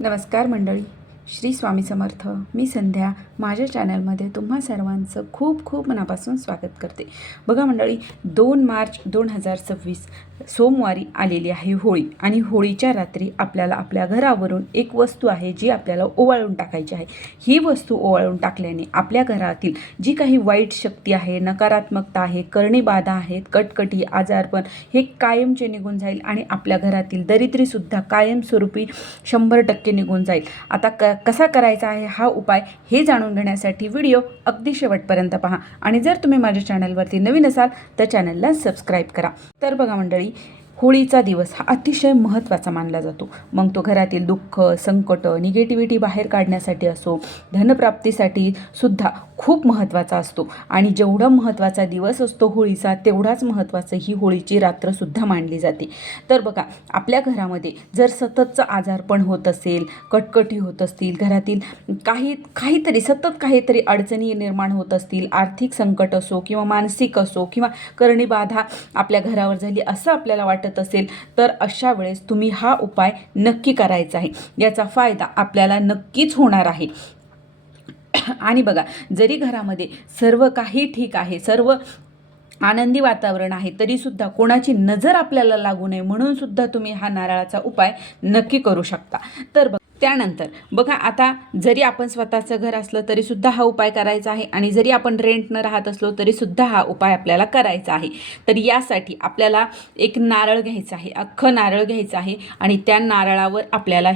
नमस्कार मंडळी, श्री स्वामी समर्थ. मी संध्या माझ्या चॅनलमध्ये तुम्हा सर्वांचं खूप खूप मनापासून स्वागत करते. बघा मंडळी, 2 मार्च 2026 सोमवारी आलेली आहे होळी आणि होळीच्या रात्री आपल्याला आपल्या घरावरून एक वस्तू आहे जी आपल्याला ओवाळून टाकायची आहे. ही वस्तू ओवाळून टाकल्याने आपल्या घरातील जी काही वाईट शक्ती आहे, नकारात्मकता आहे, करणी बाधा आहेत, कटकटी, आजारपण हे कायमचे निघून जाईल आणि आपल्या घरातील दरिद्रीसुद्धा कायमस्वरूपी 100% निघून जाईल. आता कसा करायचा आहे हा उपाय हे जाणून घेण्यासाठी व्हिडिओ अगदी शेवटपर्यंत पहा आणि जर तुम्ही माझ्या चॅनलवरती नवीन असाल तर चॅनलला सबस्क्राईब करा. तर बघा मंडळी, होळीचा दिवस हा अतिशय महत्त्वाचा मानला जातो. मग तो घरातील दुःख, संकट, निगेटिव्हिटी बाहेर काढण्यासाठी असो, धनप्राप्तीसाठी सुद्धा खूप महत्त्वाचा असतो. आणि जेवढा महत्त्वाचा दिवस असतो होळीचा, तेवढाच महत्त्वाचं ही होळीची रात्रसुद्धा मानली जाते. तर बघा, आपल्या घरामध्ये जर सततचं आजारपण होत असेल, कटकटी होत असतील, घरातील काहीतरी सतत काहीतरी अडचणी निर्माण होत असतील, आर्थिक संकट असो किंवा मानसिक असो किंवा करणी बाधा आपल्या घरावर झाली असं आपल्याला वाटत असेल, तर अशा वेळेस तुम्ही हा उपाय नक्की करायचा आहे. याचा फायदा आपल्याला नक्कीच होणार आहे. आणि बघा, जरी घरामध्ये सर्व काही ठीक आहे, सर्व आनंदी वातावरण आहे, तरीसुद्धा कोणाची नजर आपल्याला लागू नये म्हणून सुद्धा तुम्ही हा नारळाचा उपाय नक्की करू शकता. तर त्यानंतर बघा, आता जरी आपण स्वतःचं घर असलं तरीसुद्धा हा उपाय करायचा आहे आणि जरी आपण रेंटनं राहत असलो तरीसुद्धा हा उपाय आपल्याला करायचा आहे. तर यासाठी आपल्याला एक नारळ घ्यायचा आहे, अख्खं नारळ घ्यायचं आहे आणि त्या नारळावर आपल्याला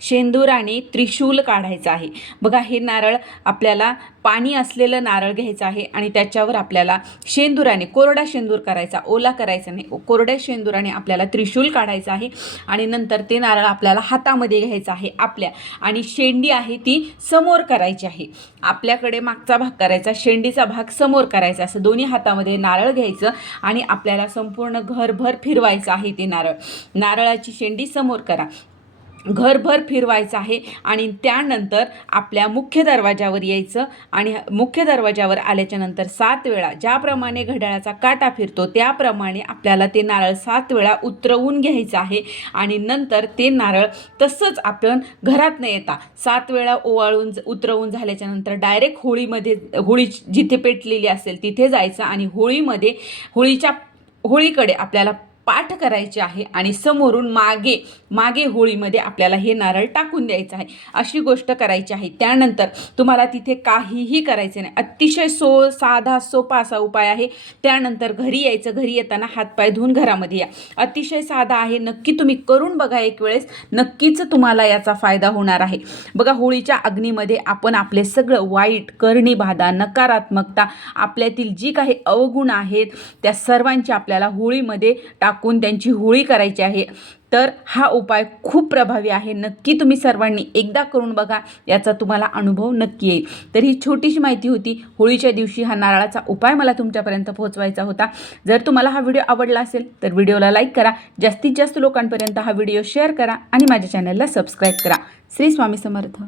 शेंदूर आणि त्रिशूल काढायचं आहे. बघा, हे नारळ आपल्याला पाणी असलेलं नारळ घ्यायचं आहे आणि त्याच्यावर आपल्याला शेंदुराने, कोरडा शेंदूर करायचा, ओला करायचा नाही, कोरड्या शेंदुराने आपल्याला त्रिशूल काढायचं आहे. आणि नंतर ते नारळ आपल्याला हातामध्ये घ्यायचं आहे आपल्या, आणि शेंडी आहे ती समोर करायची आहे. आपल्याकडे मागचा भाग करायचा, शेंडीचा भाग समोर करायचा, असं दोन्ही हातामध्ये नारळ घ्यायचं आणि आपल्याला संपूर्ण घरभर फिरवायचं आहे. ते नारळाची शेंडी समोर करा, घरभर फिरवायचं आहे. आणि त्यानंतर आपल्या मुख्य दरवाजावर यायचं आणि मुख्य दरवाजावर आल्याच्या नंतर 7 वेळा, ज्याप्रमाणे घड्याळाचा काटा फिरतो त्याप्रमाणे आपल्याला ते नारळ 7 वेळा उतरवून घ्यायचं आहे. आणि नंतर ते नारळ तसंच आपण घरात न येता 7 वेळा उतरवून झाल्याच्या नंतर डायरेक्ट होळी जिथे पेटलेली असेल तिथे जायचं आणि होळीकडे आपल्याला पाठ करायचे आहे आणि समोरून मागे होळीमध्ये आपल्याला हे नारळ टाकून द्यायचं आहे. अशी गोष्ट करायची आहे. त्यानंतर तुम्हाला तिथे काहीही करायचं नाही, अतिशय साधा सोपा असा उपाय आहे. त्यानंतर घरी यायचं, घरी येताना हातपाय धुवून घरामध्ये या. अतिशय साधा आहे, नक्की तुम्ही करून बघा एक वेळेस, नक्कीच तुम्हाला याचा फायदा होणार आहे. बघा, होळीच्या अग्नीमध्ये आपण आपले सगळं वाईट, करणी बाधा, नकारात्मकता, आपल्यातील जी काही अवगुण आहेत त्या सर्वांची आपल्याला होळीमध्ये टाकून त्यांची होळी करायची आहे. तर हा उपाय खूप प्रभावी आहे. नक्की तुम्ही सर्वांनी एकदा करून बघा, याचा तुम्हाला अनुभव नक्की येईल. तर ही छोटीशी माहिती होती. होळीच्या दिवशी हा नारळाचा उपाय मला तुमच्यापर्यंत पोहोचवायचा होता. जर तुम्हाला हा व्हिडिओ आवडला असेल तर व्हिडिओला लाईक करा, जास्तीत जास्त लोकांपर्यंत हा व्हिडिओ शेअर करा आणि माझ्या चॅनलला सबस्क्राईब करा. श्री स्वामी समर्थ.